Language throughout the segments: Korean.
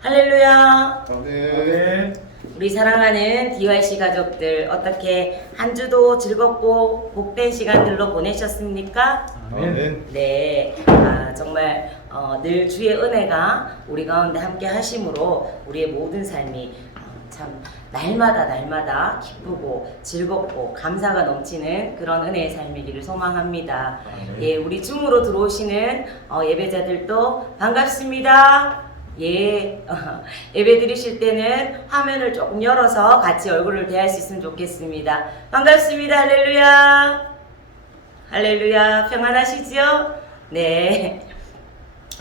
할렐루야. 아멘. 우리 사랑하는 DYC 가족들 어떻게 한 주도 즐겁고 복된 시간들로 보내셨습니까? 아멘. 네, 정말 늘 주의 은혜가 우리 가운데 함께 하심으로 우리의 모든 삶이 참 날마다 기쁘고 즐겁고 감사가 넘치는 그런 은혜의 삶이기를 소망합니다. 예, 우리 줌으로 들어오시는 예배자들도 반갑습니다. 예, 예배 드리실 때는 화면을 조금 열어서 같이 얼굴을 대할 수 있으면 좋겠습니다. 반갑습니다. 할렐루야. 할렐루야. 평안하시죠? 네.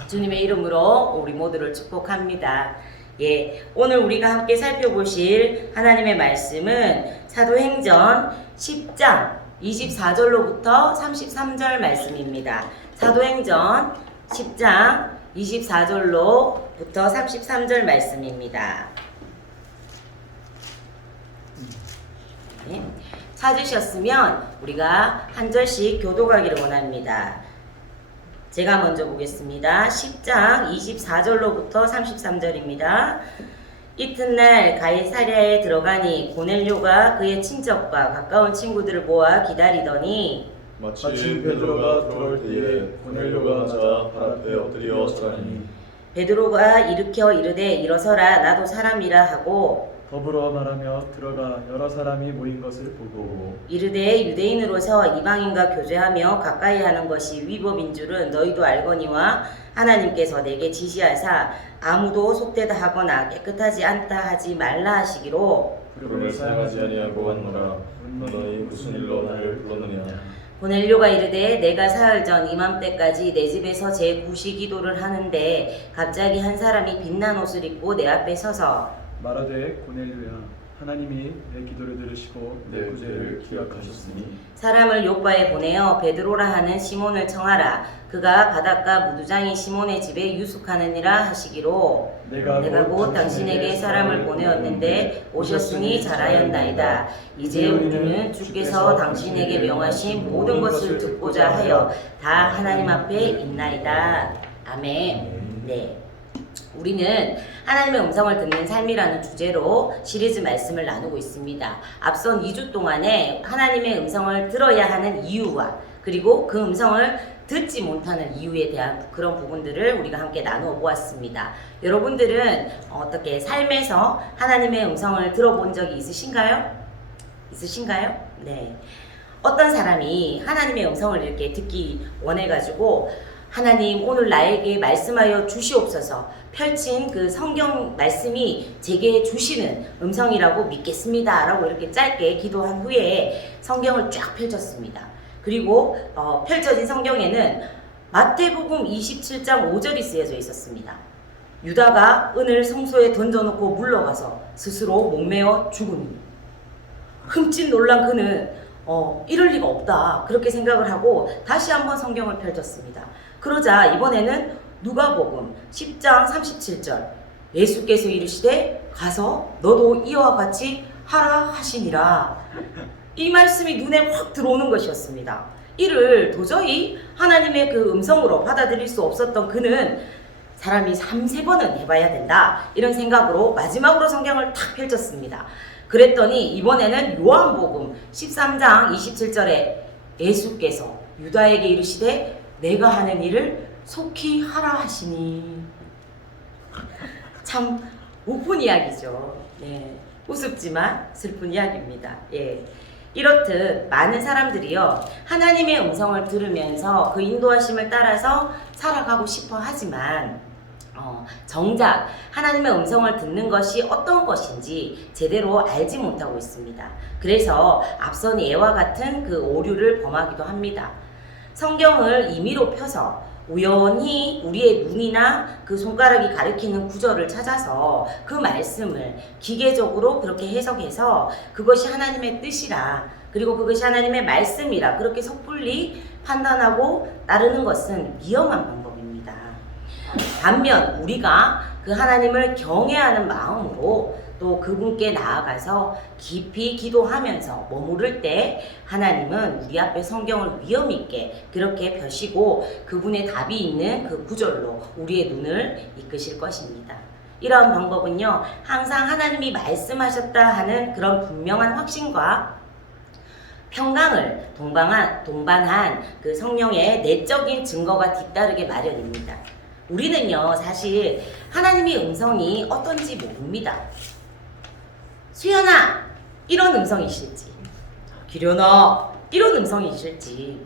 주님의 이름으로 우리 모두를 축복합니다. 예, 오늘 우리가 함께 살펴보실 하나님의 말씀은 사도행전 10장 24절로부터 33절 말씀입니다. 사도행전 10장 24절로부터 33절 말씀입니다. 네. 찾으셨으면 우리가 한 절씩 교독하기를 원합니다. 제가 먼저 보겠습니다. 10장 24절로부터 33절입니다. 이튿날 가이사랴에 들어가니 고넬료가 그의 친척과 가까운 친구들을 모아 기다리더니 마침 베드로가 들어올 때에 고넬료가 앉아 발 앞에 엎드려 절하니 베드로가 일으켜 이르되 일어서라 나도 사람이라 하고 더불어 말하며 들어가 여러 사람이 모인 것을 보고 이르되 유대인으로서 이방인과 교제하며 가까이 하는 것이 위법인 줄은 너희도 알거니와 하나님께서 내게 지시하사 아무도 속되다 하거나 깨끗하지 않다 하지 말라 하시기로 그름을 사용하지 아니하고 하노라. 너희 무슨 일로 나를 불렀느냐. 고넬료가 이르되 내가 사흘 전 이맘때까지 내 집에서 제 구시 기도를 하는데 갑자기 한 사람이 빛난 옷을 입고 내 앞에 서서 말하되 고넬료야 하나님이 내 기도를 들으시고 내 구제를 기억하셨으니 사람을 요바에 보내어 베드로라 하는 시몬을 청하라. 그가 바닷가 무두장이 시몬의 집에 유숙하느니라 하시기로 내가 곧 당신에게 사람을 보내었는데 오셨으니 잘하였나이다. 이제 우리는 주께서 당신에게 명하신 모든 것을 듣고자 하여 다 하나님 앞에 있나이다. 아멘. 네. 우리는 하나님의 음성을 듣는 삶이라는 주제로 시리즈 말씀을 나누고 있습니다. 앞선 2주 동안에 하나님의 음성을 들어야 하는 이유와 그리고 그 음성을 듣지 못하는 이유에 대한 그런 부분들을 우리가 함께 나누어 보았습니다. 여러분들은 어떻게 삶에서 하나님의 음성을 들어본 적이 있으신가요? 있으신가요? 네. 어떤 사람이 하나님의 음성을 이렇게 듣기 원해가지고 하나님 오늘 나에게 말씀하여 주시옵소서 펼친 그 성경 말씀이 제게 주시는 음성이라고 믿겠습니다 라고 이렇게 짧게 기도한 후에 성경을 쫙 펼쳤습니다. 그리고 펼쳐진 성경에는 마태복음 27장 5절이 쓰여져 있었습니다. 유다가 은을 성소에 던져놓고 물러가서 스스로 목매어 죽으니 흠칫 놀란 그는 이럴 리가 없다 그렇게 생각을 하고 다시 한번 성경을 펼쳤습니다. 그러자 이번에는 누가복음 10장 37절 예수께서 이르시되 가서 너도 이와 같이 하라 하시니라. 이 말씀이 눈에 확 들어오는 것이었습니다. 이를 도저히 하나님의 그 음성으로 받아들일 수 없었던 그는 사람이 3-4번은 해봐야 된다 이런 생각으로 마지막으로 성경을 탁 펼쳤습니다. 그랬더니 이번에는 요한복음 13장 27절에 예수께서 유다에게 이르시되 내가 하는 일을 속히 하라 하시니. 참 우픈 이야기죠. 네. 우습지만 슬픈 이야기입니다. 예. 이렇듯 많은 사람들이요 하나님의 음성을 들으면서 그 인도하심을 따라서 살아가고 싶어 하지만 정작 하나님의 음성을 듣는 것이 어떤 것인지 제대로 알지 못하고 있습니다. 그래서 앞선 예와 같은 그 오류를 범하기도 합니다. 성경을 임의로 펴서 우연히 우리의 눈이나 그 손가락이 가리키는 구절을 찾아서 그 말씀을 기계적으로 그렇게 해석해서 그것이 하나님의 뜻이라 그리고 그것이 하나님의 말씀이라 그렇게 섣불리 판단하고 따르는 것은 위험한 방법입니다. 반면 우리가 그 하나님을 경외하는 마음으로 또 그분께 나아가서 깊이 기도하면서 머무를 때 하나님은 우리 앞에 성경을 위험 있게 그렇게 펴시고 그분의 답이 있는 그 구절로 우리의 눈을 이끄실 것입니다. 이러한 방법은요, 항상 하나님이 말씀하셨다 하는 그런 분명한 확신과 평강을 동반한 그 성령의 내적인 증거가 뒤따르게 마련입니다. 우리는요, 사실 하나님의 음성이 어떤지 모릅니다. 수연아, 이런 음성이실지, 기련아, 이런 음성이실지.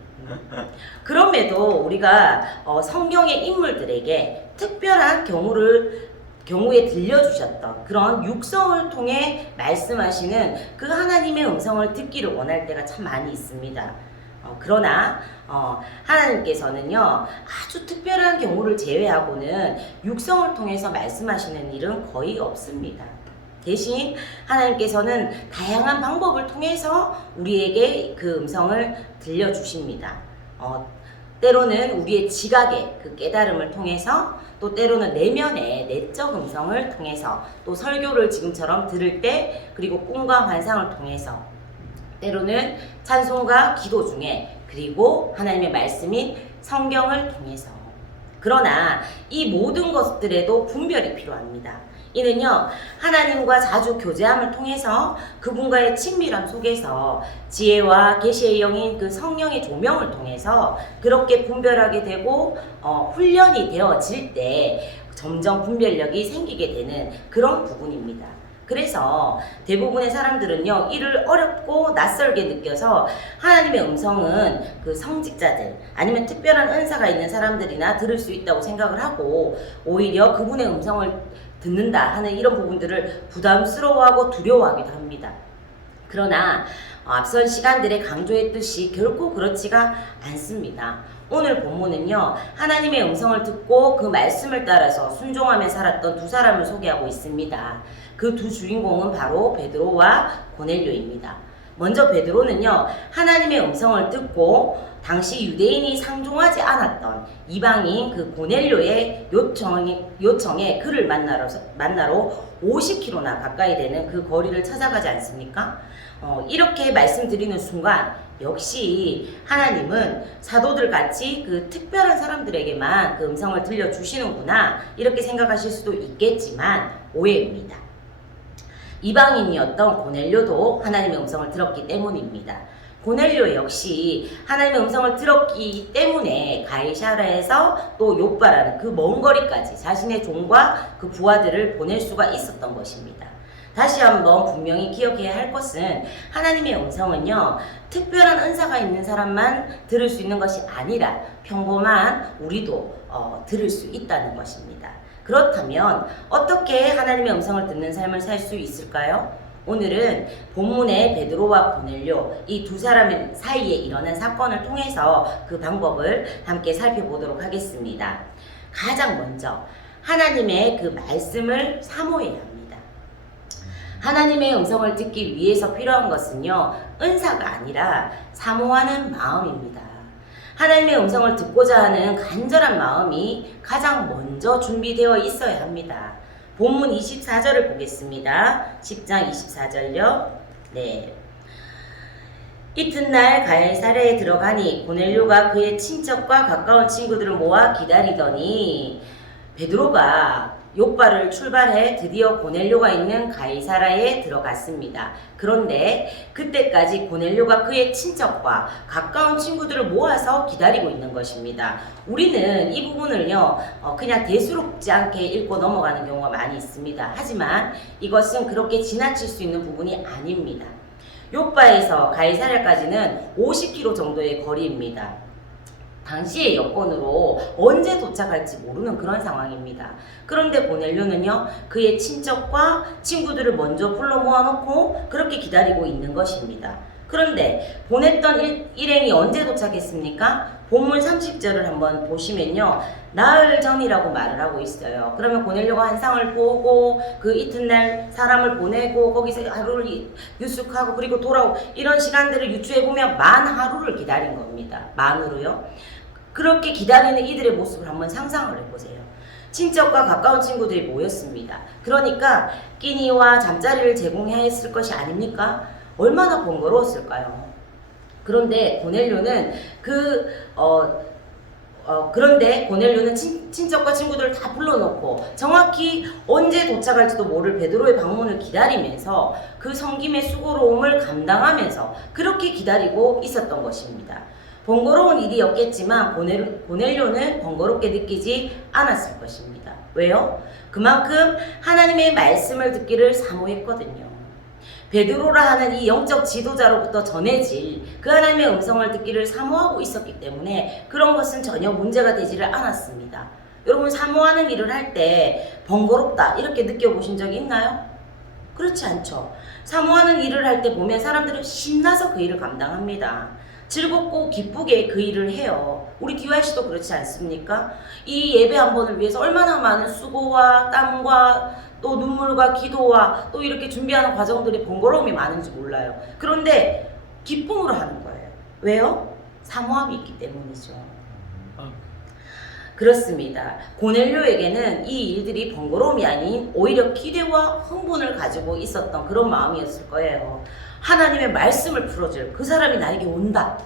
그럼에도 우리가 성경의 인물들에게 특별한 경우에 들려주셨던 그런 육성을 통해 말씀하시는 그 하나님의 음성을 듣기를 원할 때가 참 많이 있습니다. 그러나 하나님께서는요, 아주 특별한 경우를 제외하고는 육성을 통해서 말씀하시는 일은 거의 없습니다. 대신 하나님께서는 다양한 방법을 통해서 우리에게 그 음성을 들려주십니다. 때로는 우리의 지각의 그 깨달음을 통해서, 또 때로는 내면의 내적 음성을 통해서, 또 설교를 지금처럼 들을 때, 그리고 꿈과 환상을 통해서, 때로는 찬송과 기도 중에, 그리고 하나님의 말씀인 성경을 통해서. 그러나 이 모든 것들에도 분별이 필요합니다. 이는요, 하나님과 자주 교제함을 통해서 그분과의 친밀함 속에서 지혜와 계시의 영인 그 성령의 조명을 통해서 그렇게 분별하게 되고 훈련이 되어질 때 점점 분별력이 생기게 되는 그런 부분입니다. 그래서 대부분의 사람들은요, 이를 어렵고 낯설게 느껴서 하나님의 음성은 그 성직자들 아니면 특별한 은사가 있는 사람들이나 들을 수 있다고 생각을 하고, 오히려 그분의 음성을 듣는다 하는 이런 부분들을 부담스러워하고 두려워하기도 합니다. 그러나 앞선 시간들에 강조했듯이 결코 그렇지가 않습니다. 오늘 본문은요, 하나님의 음성을 듣고 그 말씀을 따라서 순종하며 살았던 두 사람을 소개하고 있습니다. 그 두 주인공은 바로 베드로와 고넬료입니다. 먼저 베드로는요, 하나님의 음성을 듣고 당시 유대인이 상종하지 않았던 이방인 그 고넬료의 요청에 그를 만나러 50km나 가까이 되는 그 거리를 찾아가지 않습니까? 이렇게 말씀드리는 순간 역시 하나님은 사도들 같이 그 특별한 사람들에게만 그 음성을 들려주시는구나, 이렇게 생각하실 수도 있겠지만 오해입니다. 이방인이었던 고넬료도 하나님의 음성을 들었기 때문입니다. 고넬료 역시 하나님의 음성을 들었기 때문에 가이사랴에서 또 욥바라는 그 먼 거리까지 자신의 종과 그 부하들을 보낼 수가 있었던 것입니다. 다시 한번 분명히 기억해야 할 것은, 하나님의 음성은요, 특별한 은사가 있는 사람만 들을 수 있는 것이 아니라 평범한 우리도 들을 수 있다는 것입니다. 그렇다면 어떻게 하나님의 음성을 듣는 삶을 살 수 있을까요? 오늘은 본문의 베드로와 고넬료 이 두 사람 사이에 일어난 사건을 통해서 그 방법을 함께 살펴보도록 하겠습니다. 가장 먼저 하나님의 그 말씀을 사모해야 합니다. 하나님의 음성을 듣기 위해서 필요한 것은요, 은사가 아니라 사모하는 마음입니다. 하나님의 음성을 듣고자 하는 간절한 마음이 가장 먼저 준비되어 있어야 합니다. 본문 24절을 보겠습니다. 10장 24절요. 네. 이튿날 가이사랴에 들어가니 고넬료가 그의 친척과 가까운 친구들을 모아 기다리더니, 베드로가 욥바를 출발해 드디어 고넬료가 있는 가이사랴에 들어갔습니다. 그런데 그때까지 고넬료가 그의 친척과 가까운 친구들을 모아서 기다리고 있는 것입니다. 우리는 이 부분을요, 그냥 대수롭지 않게 읽고 넘어가는 경우가 많이 있습니다. 하지만 이것은 그렇게 지나칠 수 있는 부분이 아닙니다. 욥바에서 가이사랴까지는 50km 정도의 거리입니다. 당시의 여건으로 언제 도착할지 모르는 그런 상황입니다. 그런데 고넬료는요, 그의 친척과 친구들을 먼저 불러 모아놓고 그렇게 기다리고 있는 것입니다. 그런데 보냈던 일행이 언제 도착했습니까? 본문 30절을 한번 보시면요, 나흘 전이라고 말을 하고 있어요. 그러면 고넬료가 환상을 보고 그 이튿날 사람을 보내고 거기서 하루를 유숙하고 그리고 돌아오고, 이런 시간들을 유추해보면 만 하루를 기다린 겁니다. 만으로요. 그렇게 기다리는 이들의 모습을 한번 상상을 해보세요. 친척과 가까운 친구들이 모였습니다. 그러니까 끼니와 잠자리를 제공해야 했을 것이 아닙니까? 얼마나 번거로웠을까요? 그런데 고넬료는 그 그런데 고넬료는 친척과 친구들을 다 불러놓고 정확히 언제 도착할지도 모를 베드로의 방문을 기다리면서 그 섬김의 수고로움을 감당하면서 그렇게 기다리고 있었던 것입니다. 번거로운 일이었겠지만 고넬료는 번거롭게 느끼지 않았을 것입니다. 왜요? 그만큼 하나님의 말씀을 듣기를 사모했거든요. 베드로라 하는 이 영적 지도자로부터 전해질 그 하나님의 음성을 듣기를 사모하고 있었기 때문에 그런 것은 전혀 문제가 되지를 않았습니다. 여러분, 사모하는 일을 할 때 번거롭다 이렇게 느껴보신 적이 있나요? 그렇지 않죠. 사모하는 일을 할 때 보면 사람들은 신나서 그 일을 감당합니다. 즐겁고 기쁘게 그 일을 해요. 우리 디와이 씨도 그렇지 않습니까? 이 예배 한 번을 위해서 얼마나 많은 수고와 땀과 또 눈물과 기도와 또 이렇게 준비하는 과정들이 번거로움이 많은지 몰라요. 그런데 기쁨으로 하는 거예요. 왜요? 사모함이 있기 때문이죠. 그렇습니다. 고넬료에게는 이 일들이 번거로움이 아닌 오히려 기대와 흥분을 가지고 있었던 그런 마음이었을 거예요. 하나님의 말씀을 풀어줄 그 사람이 나에게 온다.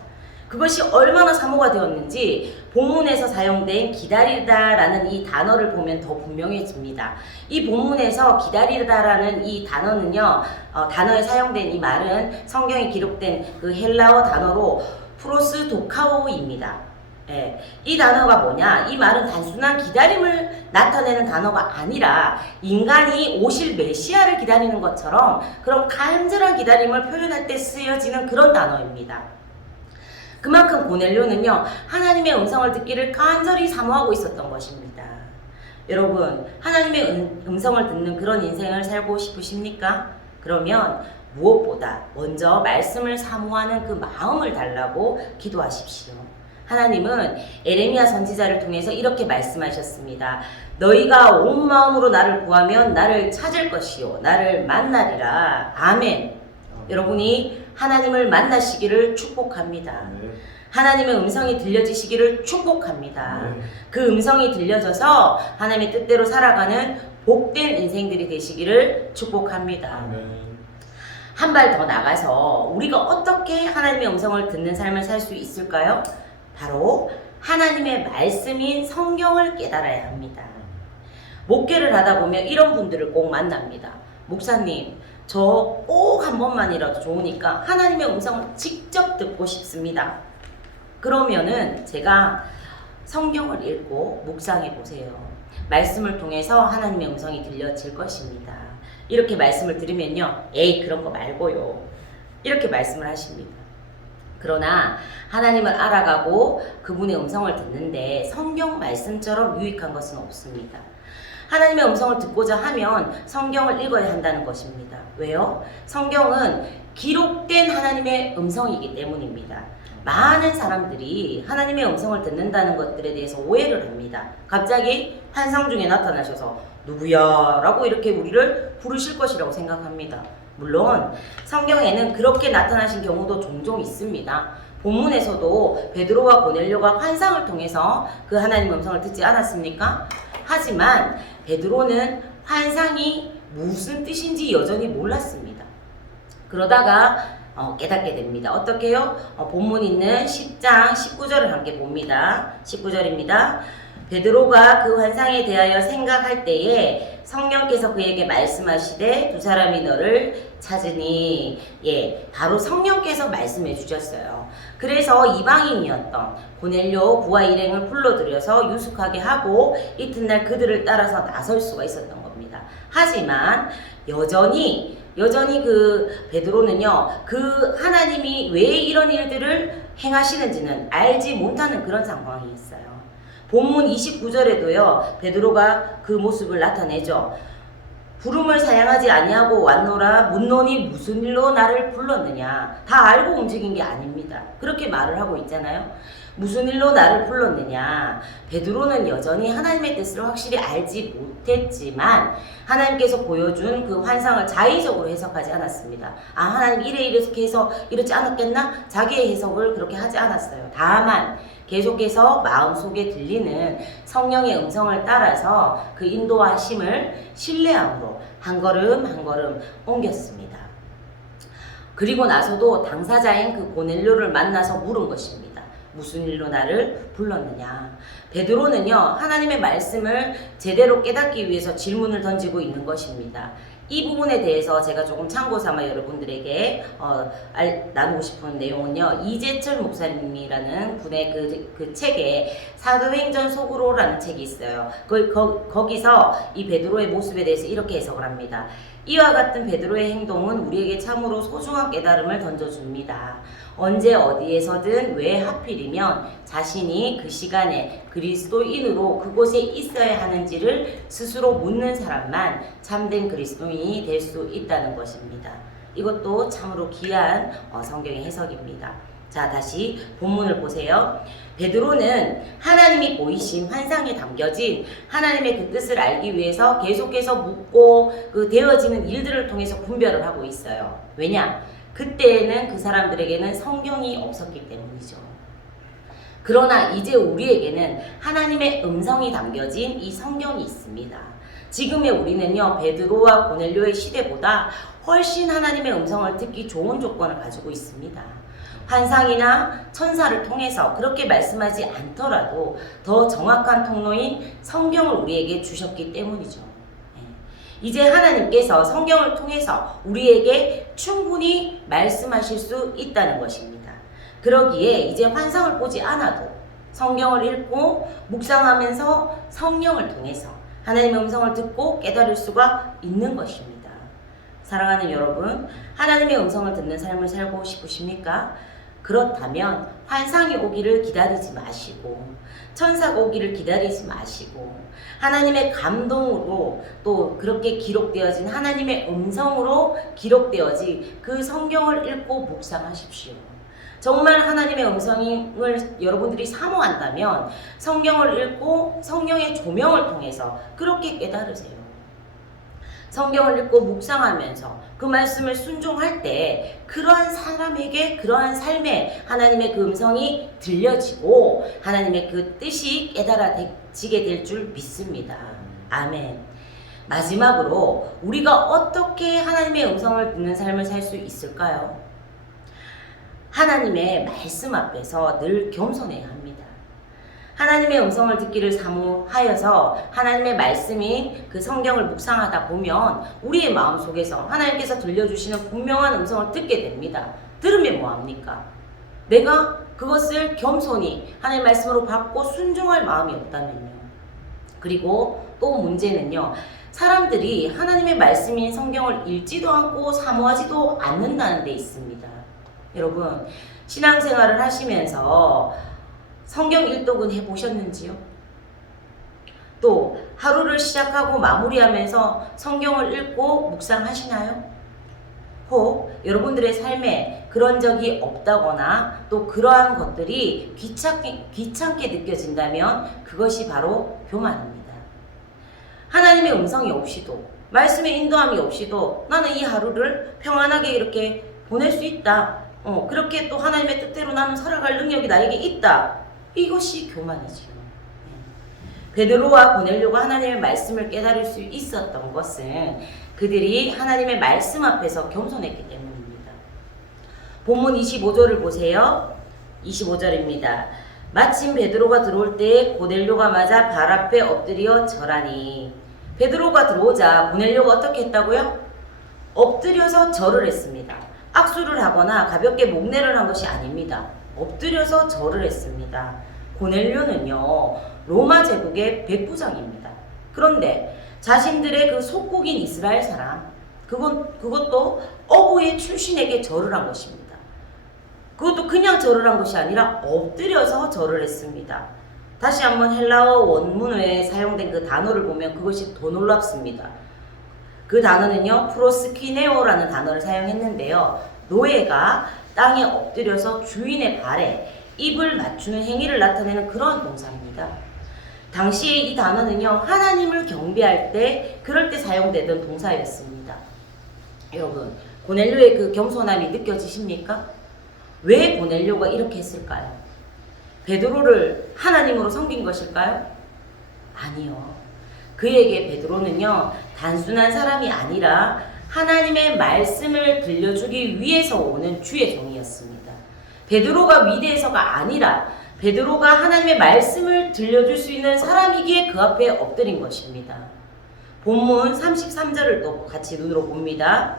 그것이 얼마나 사모가 되었는지 본문에서 사용된 기다리다라는 이 단어를 보면 더 분명해집니다. 이 본문에서 기다리다라는 이 단어는요, 단어에 사용된 이 말은 성경에 기록된 그 헬라어 단어로 프로스도카오입니다. 예, 이 단어가 뭐냐? 이 말은 단순한 기다림을 나타내는 단어가 아니라 인간이 오실 메시아를 기다리는 것처럼 그런 간절한 기다림을 표현할 때 쓰여지는 그런 단어입니다. 그만큼 고넬료는요, 하나님의 음성을 듣기를 간절히 사모하고 있었던 것입니다. 여러분, 하나님의 음성을 듣는 그런 인생을 살고 싶으십니까? 그러면 무엇보다 먼저 말씀을 사모하는 그 마음을 달라고 기도하십시오. 하나님은 에레미야 선지자를 통해서 이렇게 말씀하셨습니다. 너희가 온 마음으로 나를 구하면 나를 찾을 것이요 나를 만나리라. 아멘. 여러분이 하나님을 만나시기를 축복합니다. 하나님의 음성이 들려지시기를 축복합니다. 그 음성이 들려져서 하나님의 뜻대로 살아가는 복된 인생들이 되시기를 축복합니다. 한 발 더 나가서 우리가 어떻게 하나님의 음성을 듣는 삶을 살 수 있을까요? 바로 하나님의 말씀인 성경을 깨달아야 합니다. 목회를 하다 보면 이런 분들을 꼭 만납니다. 목사님, 저 꼭 한 번만이라도 좋으니까 하나님의 음성을 직접 듣고 싶습니다. 그러면은 제가 성경을 읽고 묵상해 보세요. 말씀을 통해서 하나님의 음성이 들려질 것입니다. 이렇게 말씀을 들으면요, 에이 그런 거 말고요, 이렇게 말씀을 하십니다. 그러나 하나님을 알아가고 그분의 음성을 듣는데 성경 말씀처럼 유익한 것은 없습니다. 하나님의 음성을 듣고자 하면 성경을 읽어야 한다는 것입니다. 왜요? 성경은 기록된 하나님의 음성이기 때문입니다. 많은 사람들이 하나님의 음성을 듣는다는 것들에 대해서 오해를 합니다. 갑자기 환상 중에 나타나셔서 누구야? 라고 이렇게 우리를 부르실 것이라고 생각합니다. 물론 성경에는 그렇게 나타나신 경우도 종종 있습니다. 본문에서도 베드로와 고넬료가 환상을 통해서 그 하나님의 음성을 듣지 않았습니까? 하지만 베드로는 환상이 무슨 뜻인지 여전히 몰랐습니다. 그러다가 깨닫게 됩니다. 어떻게요? 본문 있는 10장 19절을 함께 봅니다. 19절입니다. 베드로가 그 환상에 대하여 생각할 때에 성령께서 그에게 말씀하시되 두 사람이 너를 찾으니, 바로 성령께서 말씀해 주셨어요. 그래서 이방인이었던 고넬료 부하 일행을 불러들여서 유숙하게 하고 이튿날 그들을 따라서 나설 수가 있었던 겁니다. 하지만 여전히 그 베드로는요, 그 하나님이 왜 이런 일들을 행하시는지는 알지 못하는 그런 상황이었어요. 본문 29절에도요, 베드로가 그 모습을 나타내죠. 부름을 사양하지 아니하고 왔노라. 묻노니 무슨 일로 나를 불렀느냐. 다 알고 움직인 게 아닙니다. 그렇게 말을 하고 있잖아요. 무슨 일로 나를 불렀느냐. 베드로는 여전히 하나님의 뜻을 확실히 알지 못했지만 하나님께서 보여준 그 환상을 자의적으로 해석하지 않았습니다. 하나님 이렇게 해서 이렇지 않았겠나? 자기의 해석을 그렇게 하지 않았어요. 다만 계속해서 마음속에 들리는 성령의 음성을 따라서 그 인도하심을 신뢰함으로 한 걸음 한 걸음 옮겼습니다. 그리고 나서도 당사자인 그 고넬료를 만나서 물은 것입니다. 무슨 일로 나를 불렀느냐. 베드로는요, 하나님의 말씀을 제대로 깨닫기 위해서 질문을 던지고 있는 것입니다. 이 부분에 대해서 제가 조금 참고 삼아 여러분들에게 나누고 싶은 내용은요, 이재철 목사님이라는 분의 그 책에 사도행전 속으로라는 책이 있어요. 거기서 이 베드로의 모습에 대해서 이렇게 해석을 합니다. 이와 같은 베드로의 행동은 우리에게 참으로 소중한 깨달음을 던져줍니다. 언제 어디에서든 왜 하필이면 자신이 그 시간에 그리스도인으로 그곳에 있어야 하는지를 스스로 묻는 사람만 참된 그리스도인이 될 수 있다는 것입니다. 이것도 참으로 귀한 성경의 해석입니다. 자, 다시 본문을 보세요. 베드로는 하나님이 보이신 환상에 담겨진 하나님의 그 뜻을 알기 위해서 계속해서 묻고 그 되어지는 일들을 통해서 분별을 하고 있어요. 왜냐? 그때에는 그 사람들에게는 성경이 없었기 때문이죠. 그러나 이제 우리에게는 하나님의 음성이 담겨진 이 성경이 있습니다. 지금의 우리는요, 베드로와 고넬료의 시대보다 훨씬 하나님의 음성을 듣기 좋은 조건을 가지고 있습니다. 환상이나 천사를 통해서 그렇게 말씀하지 않더라도 더 정확한 통로인 성경을 우리에게 주셨기 때문이죠. 이제 하나님께서 성경을 통해서 우리에게 충분히 말씀하실 수 있다는 것입니다. 그러기에 이제 환상을 보지 않아도 성경을 읽고 묵상하면서 성령을 통해서 하나님의 음성을 듣고 깨달을 수가 있는 것입니다. 사랑하는 여러분, 하나님의 음성을 듣는 삶을 살고 싶으십니까? 그렇다면 환상이 오기를 기다리지 마시고 천사가 오기를 기다리지 마시고 하나님의 감동으로 또 그렇게 기록되어진 하나님의 음성으로 기록되어진 그 성경을 읽고 묵상하십시오. 정말 하나님의 음성을 여러분들이 사모한다면 성경을 읽고 성령의 조명을 통해서 그렇게 깨달으세요. 성경을 읽고 묵상하면서 그 말씀을 순종할 때 그러한 사람에게 그러한 삶에 하나님의 그 음성이 들려지고 하나님의 그 뜻이 깨달아지게 될 줄 믿습니다. 아멘. 마지막으로 우리가 어떻게 하나님의 음성을 듣는 삶을 살 수 있을까요? 하나님의 말씀 앞에서 늘 겸손해야 합니다. 하나님의 음성을 듣기를 사모하여서 하나님의 말씀인 그 성경을 묵상하다 보면 우리의 마음속에서 하나님께서 들려주시는 분명한 음성을 듣게 됩니다. 들으면 뭐합니까? 내가 그것을 겸손히 하나님의 말씀으로 받고 순종할 마음이 없다면요. 그리고 또 문제는요. 사람들이 하나님의 말씀인 성경을 읽지도 않고 사모하지도 않는다는 데 있습니다. 여러분, 신앙생활을 하시면서 성경 일독은 해보셨는지요? 또 하루를 시작하고 마무리하면서 성경을 읽고 묵상하시나요? 혹 여러분들의 삶에 그런 적이 없다거나 또 그러한 것들이 귀찮게 느껴진다면 그것이 바로 교만입니다. 하나님의 음성이 없이도 말씀의 인도함이 없이도 나는 이 하루를 평안하게 이렇게 보낼 수 있다. 그렇게 또 하나님의 뜻대로 나는 살아갈 능력이 나에게 있다. 이것이 교만이지요. 베드로와 고넬료가 하나님의 말씀을 깨달을 수 있었던 것은 그들이 하나님의 말씀 앞에서 겸손했기 때문입니다. 본문 25절을 보세요. 25절입니다. 마침 베드로가 들어올 때에 고넬료가 맞아 발 앞에 엎드려 절하니. 베드로가 들어오자 고넬료가 어떻게 했다고요? 엎드려서 절을 했습니다. 악수를 하거나 가볍게 목례를 한 것이 아닙니다. 엎드려서 절을 했습니다. 고넬료는요, 로마 제국의 백부장입니다. 그런데 자신들의 그 속국인 이스라엘 사람, 그것도 어부의 출신에게 절을 한 것입니다. 그것도 그냥 절을 한 것이 아니라 엎드려서 절을 했습니다. 다시 한번 헬라어 원문에 사용된 그 단어를 보면 그것이 더 놀랍습니다. 그 단어는요, 프로스키네오라는 단어를 사용했는데요. 노예가 땅에 엎드려서 주인의 발에 입을 맞추는 행위를 나타내는 그런 동사입니다. 당시에 이 단어는요, 하나님을 경배할 때 그럴 때 사용되던 동사였습니다. 여러분, 고넬료의 그 겸손함이 느껴지십니까? 왜 고넬료가 이렇게 했을까요? 베드로를 하나님으로 섬긴 것일까요? 아니요. 그에게 베드로는요, 단순한 사람이 아니라 하나님의 말씀을 들려주기 위해서 오는 주의 종이었습니다. 베드로가 위대해서가 아니라 베드로가 하나님의 말씀을 들려줄 수 있는 사람이기에 그 앞에 엎드린 것입니다. 본문 33절을 또 같이 눈으로 봅니다.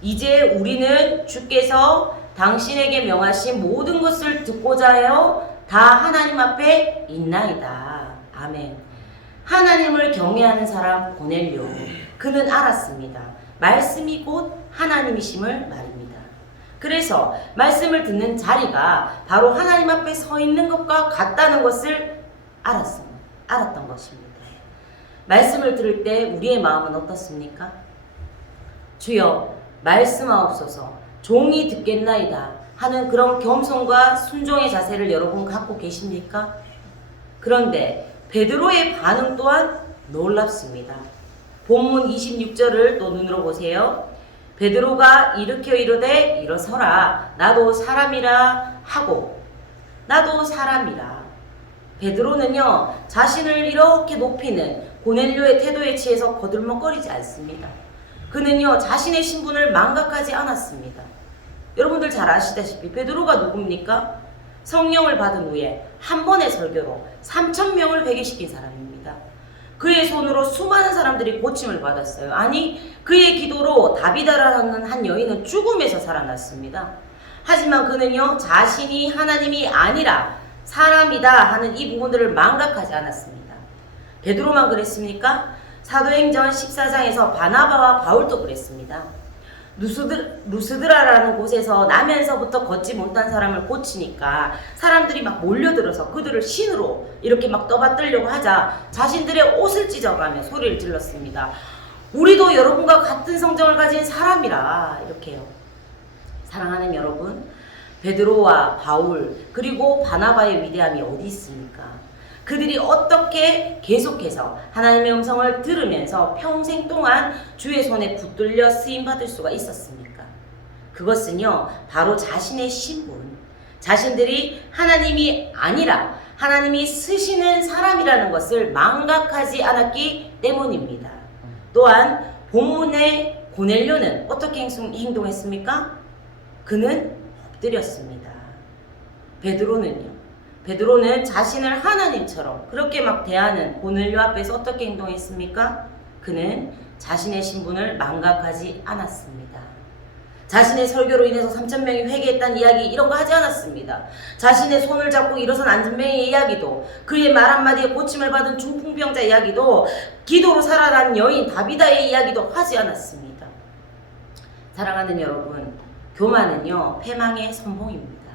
이제 우리는 주께서 당신에게 명하신 모든 것을 듣고자 하여 다 하나님 앞에 있나이다. 아멘. 하나님을 경외하는 사람 고넬료, 그는 알았습니다. 말씀이 곧 하나님이심을 말입니다. 그래서 말씀을 듣는 자리가 바로 하나님 앞에 서 있는 것과 같다는 것을 알았던 것입니다. 말씀을 들을 때 우리의 마음은 어떻습니까? 주여 말씀하옵소서, 종이 듣겠나이다 하는 그런 겸손과 순종의 자세를 여러분 갖고 계십니까? 그런데 베드로의 반응 또한 놀랍습니다. 본문 26절을 또 눈으로 보세요. 베드로가 일으켜 이르되 일어서라, 나도 사람이라 하고. 나도 사람이라. 베드로는요, 자신을 이렇게 높이는 고넬료의 태도에 취해서 거들먹거리지 않습니다. 그는요, 자신의 신분을 망각하지 않았습니다. 여러분들 잘 아시다시피 베드로가 누굽니까? 성령을 받은 후에 한 번의 설교로 3,000명을 회개시킨 사람입니다. 그의 손으로 수많은 사람들이 고침을 받았어요. 아니, 그의 기도로 다비다라는 한 여인은 죽음에서 살아났습니다. 하지만 그는요, 자신이 하나님이 아니라 사람이다 하는 이 부분들을 망각하지 않았습니다. 베드로만 그랬습니까? 사도행전 14장에서 바나바와 바울도 그랬습니다. 루스드라라는 곳에서 나면서부터 걷지 못한 사람을 고치니까 사람들이 막 몰려들어서 그들을 신으로 이렇게 막 떠받들려고 하자 자신들의 옷을 찢어가며 소리를 질렀습니다. 우리도 여러분과 같은 성정을 가진 사람이라. 이렇게요. 사랑하는 여러분, 베드로와 바울 그리고 바나바의 위대함이 어디 있습니까? 그들이 어떻게 계속해서 하나님의 음성을 들으면서 평생 동안 주의 손에 붙들려 쓰임받을 수가 있었습니까? 그것은요, 바로 자신의 신분, 자신들이 하나님이 아니라 하나님이 쓰시는 사람이라는 것을 망각하지 않았기 때문입니다. 또한 본문의 고넬료는 어떻게 행동했습니까? 그는 엎드렸습니다. 베드로는 자신을 하나님처럼 그렇게 막 대하는 고넬료 앞에서 어떻게 행동했습니까? 그는 자신의 신분을 망각하지 않았습니다. 자신의 설교로 인해서 3,000명이 회개했다는 이야기 이런 거 하지 않았습니다. 자신의 손을 잡고 일어선 안전뱅이의 이야기도, 그의 말 한마디에 고침을 받은 중풍병자 이야기도, 기도로 살아난 여인 다비다의 이야기도 하지 않았습니다. 사랑하는 여러분, 교만은요, 패망의 선봉입니다.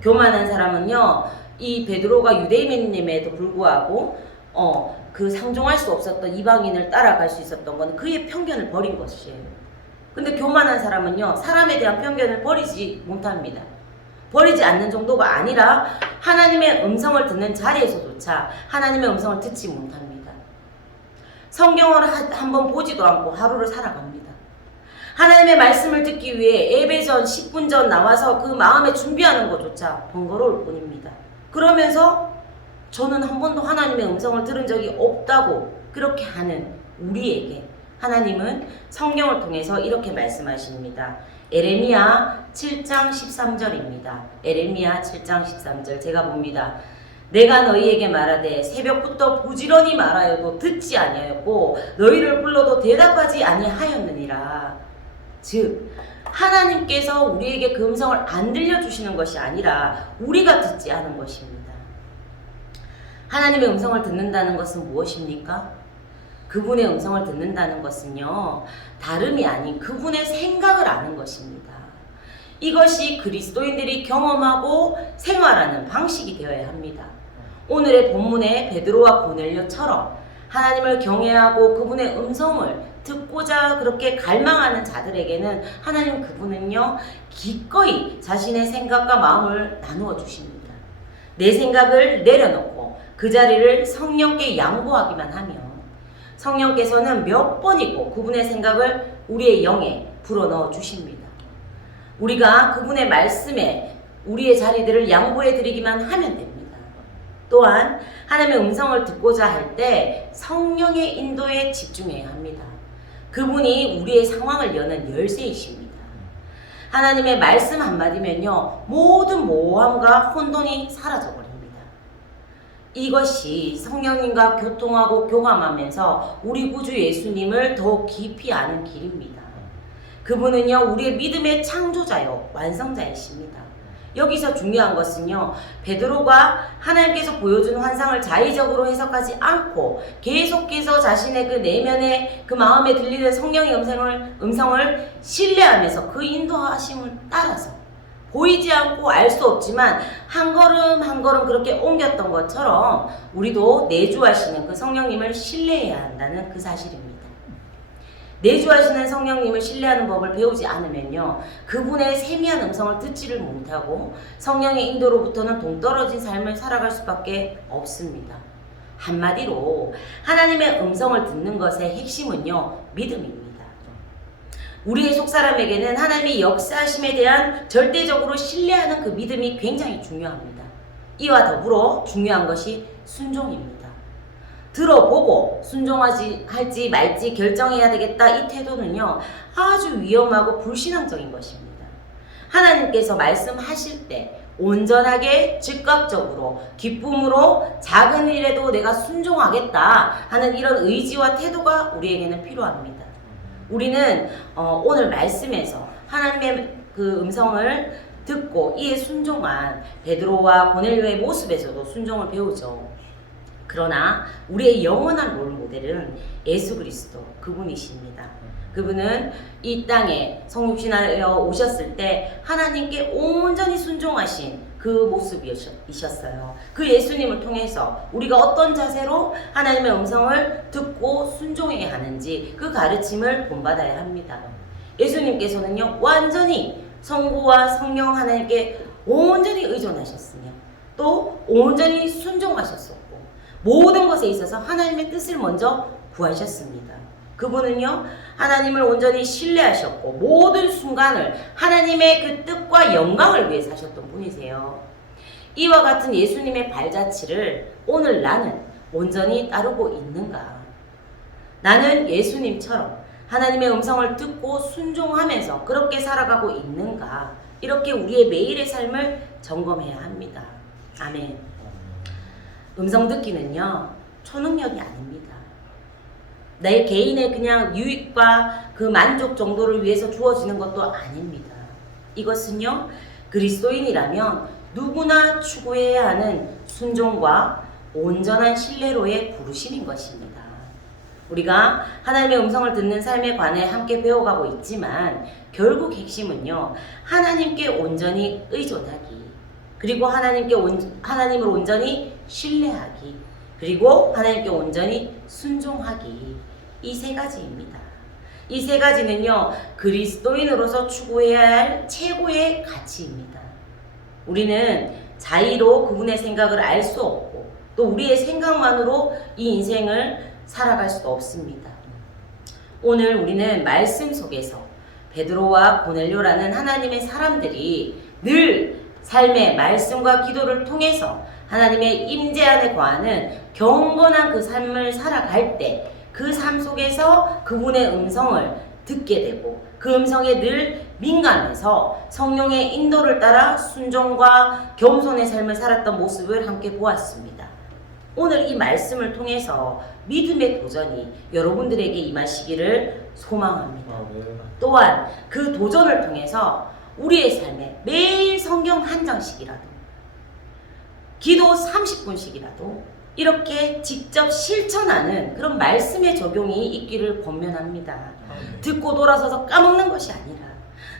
교만한 사람은요, 이 베드로가 유대인임에도 불구하고 그 상종할 수 없었던 이방인을 따라갈 수 있었던 건 그의 편견을 버린 것이에요. 근데 교만한 사람은요, 사람에 대한 편견을 버리지 못합니다. 버리지 않는 정도가 아니라 하나님의 음성을 듣는 자리에서조차 하나님의 음성을 듣지 못합니다. 성경을 한번 보지도 않고 하루를 살아갑니다. 하나님의 말씀을 듣기 위해 예배 전 10분 전 나와서 그 마음에 준비하는 것조차 번거로울 뿐입니다. 그러면서 저는 한 번도 하나님의 음성을 들은 적이 없다고 그렇게 하는 우리에게 하나님은 성경을 통해서 이렇게 말씀하십니다. 에레미야 7장 13절입니다. 에레미야 7장 13절 제가 봅니다. 내가 너희에게 말하되 새벽부터 부지런히 말하여도 듣지 아니하였고 너희를 불러도 대답하지 아니하였느니라. 즉 하나님께서 우리에게 그 음성을 안 들려주시는 것이 아니라 우리가 듣지 않은 것입니다. 하나님의 음성을 듣는다는 것은 무엇입니까? 그분의 음성을 듣는다는 것은요, 다름이 아닌 그분의 생각을 아는 것입니다. 이것이 그리스도인들이 경험하고 생활하는 방식이 되어야 합니다. 오늘의 본문의 베드로와 고넬료처럼 하나님을 경외하고 그분의 음성을 듣고자 그렇게 갈망하는 자들에게는 하나님 그분은요, 기꺼이 자신의 생각과 마음을 나누어 주십니다. 내 생각을 내려놓고 그 자리를 성령께 양보하기만 하면 성령께서는 몇 번이고 그분의 생각을 우리의 영에 불어넣어 주십니다. 우리가 그분의 말씀에 우리의 자리들을 양보해 드리기만 하면 됩니다. 또한 하나님의 음성을 듣고자 할 때 성령의 인도에 집중해야 합니다. 그분이 우리의 상황을 여는 열쇠이십니다. 하나님의 말씀 한마디면요, 모든 모호함과 혼돈이 사라져버립니다. 이것이 성령님과 교통하고 교감하면서 우리 구주 예수님을 더 깊이 아는 길입니다. 그분은요, 우리의 믿음의 창조자요, 완성자이십니다. 여기서 중요한 것은요, 베드로가 하나님께서 보여준 환상을 자의적으로 해석하지 않고 계속해서 자신의 그 내면의 그 마음에 들리는 성령의 음성을 신뢰하면서 그 인도하심을 따라서 보이지 않고 알 수 없지만 한 걸음 한 걸음 그렇게 옮겼던 것처럼 우리도 내주하시는 그 성령님을 신뢰해야 한다는 그 사실입니다. 내주하시는 성령님을 신뢰하는 법을 배우지 않으면요, 그분의 세미한 음성을 듣지를 못하고 성령의 인도로부터는 동떨어진 삶을 살아갈 수밖에 없습니다. 한마디로 하나님의 음성을 듣는 것의 핵심은요, 믿음입니다. 우리의 속사람에게는 하나님의 역사하심에 대한 절대적으로 신뢰하는 그 믿음이 굉장히 중요합니다. 이와 더불어 중요한 것이 순종입니다. 들어보고 할지 말지 결정해야 되겠다, 이 태도는요, 아주 위험하고 불신앙적인 것입니다. 하나님께서 말씀하실 때 온전하게 즉각적으로 기쁨으로 작은 일에도 내가 순종하겠다 하는 이런 의지와 태도가 우리에게는 필요합니다. 우리는 오늘 말씀에서 하나님의 그 음성을 듣고 이에 순종한 베드로와 고넬료의 모습에서도 순종을 배우죠. 그러나 우리의 영원한 롤 모델은 예수 그리스도 그분이십니다. 그분은 이 땅에 성육신하여 오셨을 때 하나님께 온전히 순종하신 그 모습이셨어요. 그 예수님을 통해서 우리가 어떤 자세로 하나님의 음성을 듣고 순종해야 하는지 그 가르침을 본받아야 합니다. 예수님께서는요, 완전히 성부와 성령 하나님께 온전히 의존하셨으며 또 온전히 순종하셨었고 모든 것에 있어서 하나님의 뜻을 먼저 구하셨습니다. 그분은요, 하나님을 온전히 신뢰하셨고 모든 순간을 하나님의 그 뜻과 영광을 위해 사셨던 분이세요. 이와 같은 예수님의 발자취를 오늘 나는 온전히 따르고 있는가? 나는 예수님처럼 하나님의 음성을 듣고 순종하면서 그렇게 살아가고 있는가? 이렇게 우리의 매일의 삶을 점검해야 합니다. 아멘. 음성 듣기는요, 초능력이 아닙니다. 내 개인의 그냥 유익과 그 만족 정도를 위해서 주어지는 것도 아닙니다. 이것은요, 그리스도인이라면 누구나 추구해야 하는 순종과 온전한 신뢰로의 부르심인 것입니다. 우리가 하나님의 음성을 듣는 삶에 관해 함께 배워가고 있지만 결국 핵심은요, 하나님께 온전히 의존하기, 그리고 하나님을 온전히 신뢰하기, 그리고 하나님께 온전히 순종하기, 이 세 가지입니다. 이 세 가지는요, 그리스도인으로서 추구해야 할 최고의 가치입니다. 우리는 자의로 그분의 생각을 알 수 없고 또 우리의 생각만으로 이 인생을 살아갈 수도 없습니다. 오늘 우리는 말씀 속에서 베드로와 고넬료라는 하나님의 사람들이 늘 삶의 말씀과 기도를 통해서 하나님의 임재 안에 거하는 경건한 그 삶을 살아갈 때 그 삶 속에서 그분의 음성을 듣게 되고 그 음성에 늘 민감해서 성령의 인도를 따라 순종과 겸손의 삶을 살았던 모습을 함께 보았습니다. 오늘 이 말씀을 통해서 믿음의 도전이 여러분들에게 임하시기를 소망합니다. 또한 그 도전을 통해서 우리의 삶에 매일 성경 한 장씩이라도, 기도 30분씩이라도 이렇게 직접 실천하는 그런 말씀의 적용이 있기를 권면합니다. 듣고 돌아서서 까먹는 것이 아니라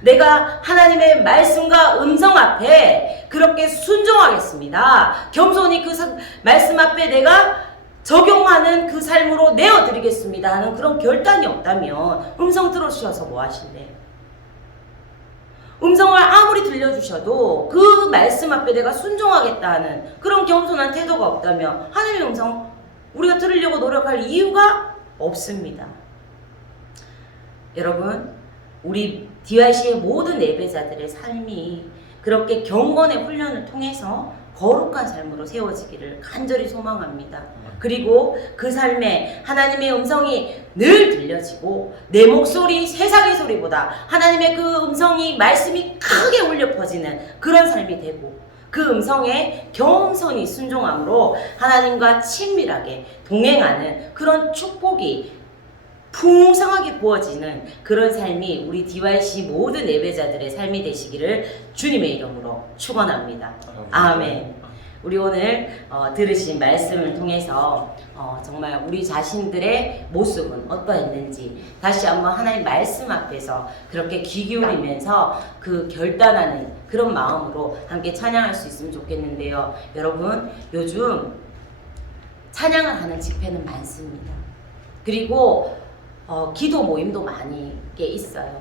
내가 하나님의 말씀과 음성 앞에 그렇게 순종하겠습니다. 겸손히 그 말씀 앞에 내가 적용하는 그 삶으로 내어드리겠습니다 하는 그런 결단이 없다면 음성 들어주셔서 뭐 하실래요? 음성을 아무리 들려주셔도 그 말씀 앞에 내가 순종하겠다는 그런 겸손한 태도가 없다면 하나님의 음성 우리가 들으려고 노력할 이유가 없습니다. 여러분, 우리 DYC의 모든 예배자들의 삶이 그렇게 경건의 훈련을 통해서 거룩한 삶으로 세워지기를 간절히 소망합니다. 그리고 그 삶에 하나님의 음성이 늘 들려지고 내 목소리, 세상의 소리보다 하나님의 그 음성이, 말씀이 크게 울려 퍼지는 그런 삶이 되고, 그 음성에 겸손히 순종함으로 하나님과 친밀하게 동행하는 그런 축복이 풍성하게 부어지는 그런 삶이 우리 DYC 모든 예배자들의 삶이 되시기를 주님의 이름으로 축원합니다. 아멘. 우리 오늘 들으신 말씀을 통해서 정말 우리 자신들의 모습은 어떠했는지 다시 한번 하나님 말씀 앞에서 그렇게 귀 기울이면서 그 결단하는 그런 마음으로 함께 찬양할 수 있으면 좋겠는데요. 여러분, 요즘 찬양을 하는 집회는 많습니다. 그리고 기도 모임도 많이 꽤 있어요.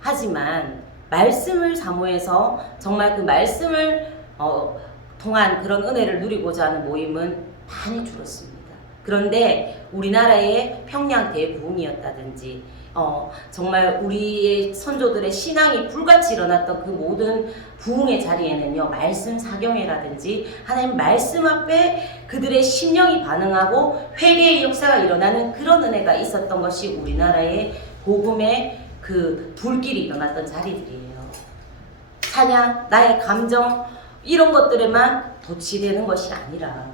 하지만 말씀을 사모해서 정말 그 말씀을 통한 그런 은혜를 누리고자 하는 모임은 많이 줄었습니다. 그런데 우리나라의 평양 대부흥이었다든지 정말 우리의 선조들의 신앙이 불같이 일어났던 그 모든 부흥의 자리에는요, 말씀 사경회라든지 하나님 말씀 앞에 그들의 심령이 반응하고 회개의 역사가 일어나는 그런 은혜가 있었던 것이 우리나라의 복음의 그 불길이 일어났던 자리들이에요. 찬양, 나의 감정 이런 것들에만 도취되는 것이 아니라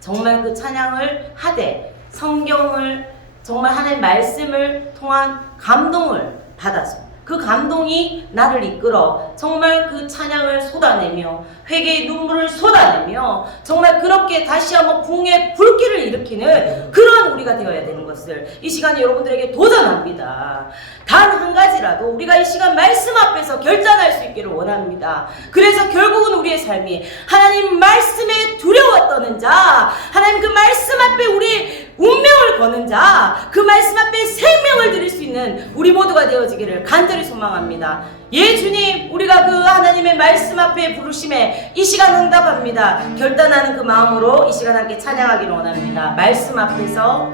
정말 그 찬양을 하되 성경을 정말 하나님의 말씀을 통한 감동을 받아서 그 감동이 나를 이끌어 정말 그 찬양을 쏟아내며 회개의 눈물을 쏟아내며 정말 그렇게 다시 한번 부흥의 불길을 일으키는 그런 우리가 되어야 되는 것을 이 시간에 여러분들에게 도전합니다. 단 한 가지라도 우리가 이 시간 말씀 앞에서 결단할 수 있기를 원합니다. 그래서 결국은 우리의 삶이 하나님 말씀에 두려워 떠는 자, 하나님 그 말씀 앞에 우리 운명을 거는 자, 그 말씀 앞에 생명을 드릴 수 있는 우리 모두가 되어지기를 간절히 소망합니다. 예, 주님, 우리가 그 하나님의 말씀 앞에 부르심에 이 시간 응답합니다. 결단하는 그 마음으로 이 시간 함께 찬양하기를 원합니다. 말씀 앞에서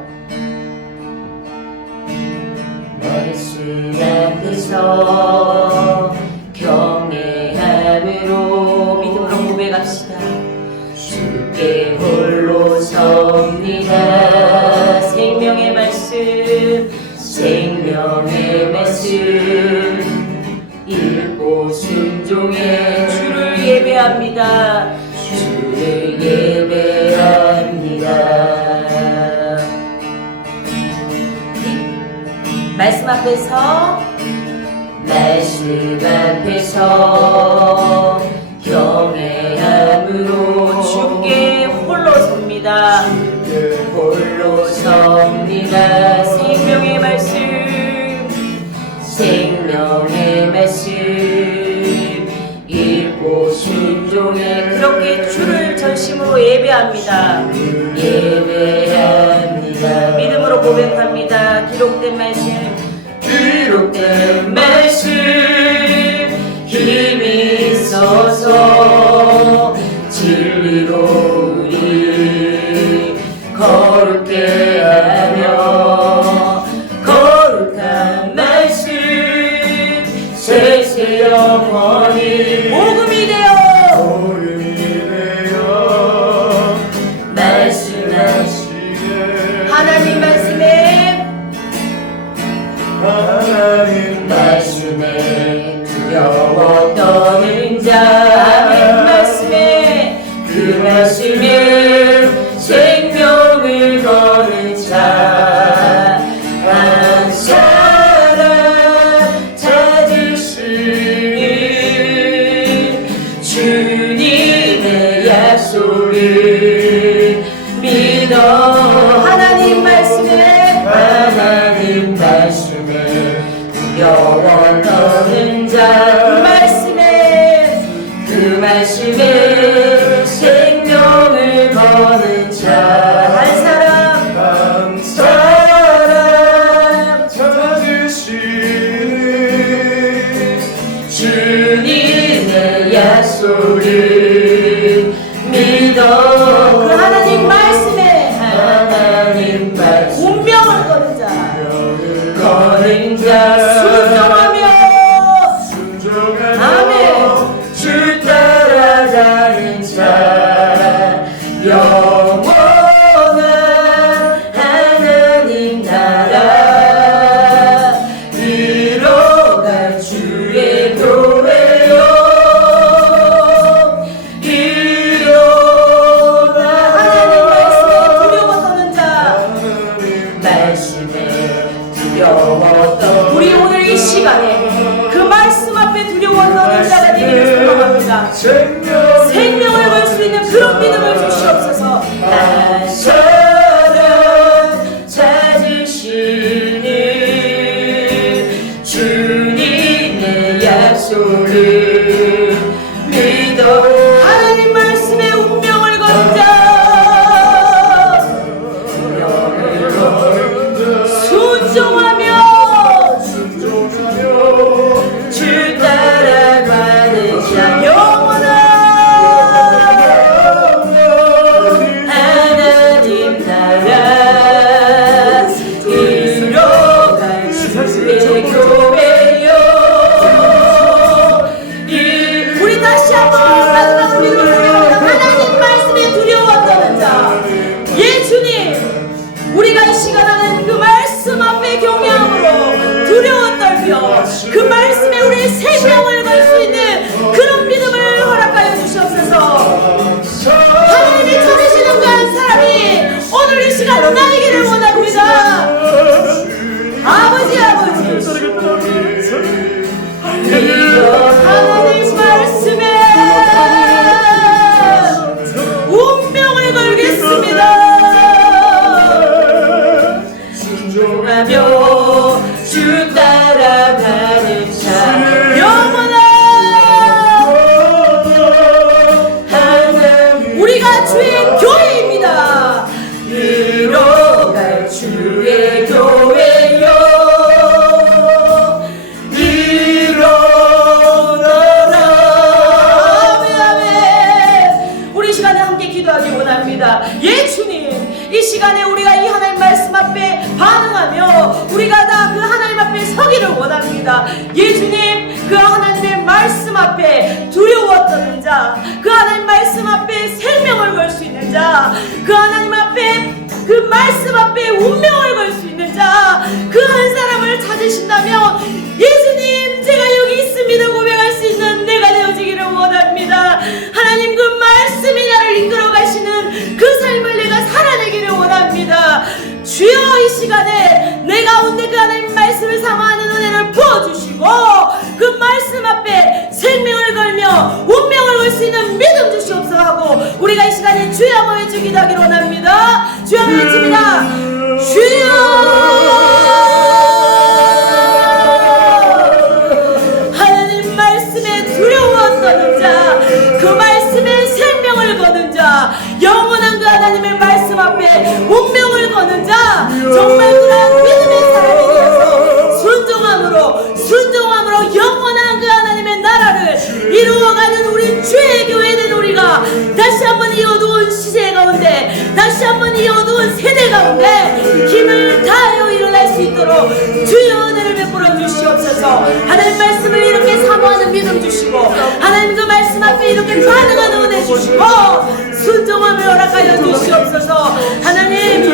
말씀 앞에서 경외함으로 믿음으로 고백합시다. 주께 홀로 섭니다. 생명의 말씀, 생명의 말씀 읽고 순종해 주를 예배합니다. 주를 예배합니다. 말씀 앞에서 경외함으로 주께 홀로 섭니다. 주께 홀로 섭니다. 생명의 말씀, 생명의 말씀 읽고 순종해 그렇게 주를 전심으로 예배합니다. 예배합니다. 믿음으로 고백합니다. 기록된 말씀, 기록된 말씀 힘이 있어서 진리로 우리 거룩게 하며 거룩한 말씀 세세 영원히 복음이 되어 말씀하시네. 하나님 말씀에 두려워 떠는 자, 아멘. 말씀에 그 말씀에 생명을 거는 자, 한 사람 찾으시니 주님의 약속을 믿어. 하나님 말씀에 두려워 떠는 자, 그 말씀에 생명을 거는 자, 한 사람 찾으시니 주님의 약속을 믿어. 그 하나님 말씀에 운명을 거는 자, 순종하며 아멘. 주 따라가는 자 영원히 예 주님, 이 시간에 우리가 이 하나님 말씀 앞에 반응하며 우리가 다 그 하나님 앞에 서기를 원합니다. 예 주님, 그 하나님의 말씀 앞에 두려워 떠는 자, 그 하나님 말씀 앞에 생명을 걸 수 있는 자, 그 하나님 앞에 그 말씀 앞에 운명을 걸 수 있는 자, 그 한 사람을 찾으신다면 예수님, 제가 여기 있습니다 고백할 수 있는 내가 되어지기를 원합니다. 하나님, 그 말씀이 나를 이끌어 가시는 그 삶을 내가 살아내기를 원합니다. 주여, 이 시간에 내 가운데 그 하나님 말씀을 사모하는 은혜를 부어주시고 그 말씀 앞에 생명을 걸며 운명을 걸 수 있는 믿음 주시옵소서 하고 우리가 이 시간에 주여 한번 외치기도 하기를 원합니다. 주여 한번 외칩니다. 주여, 하나님 말씀에 두려워 떠는 자, 그 말씀에 생명을 거는 자, 영원한 그 하나님의 말씀 앞에 운명을 거는 자, 정말 그러한 믿음의 사람이 되어서 순종함으로 영원한 그 하나님의 나라를 이루어가는 우리 주의 교회 된 우리가 다시 한번 이 어두운 시대 가운데, 다시 한번 이 어두운 세대 가운데 힘을 다하여 일어날 수 있도록 주여 은혜를 베풀어 주시옵소서. 하나님 말씀을 이렇게 사모하는 믿음 주시고 하나님 그 말씀 앞에 이렇게 반응하는 은혜 주시고 순종함을 허락하여 주시옵소서. 하나님,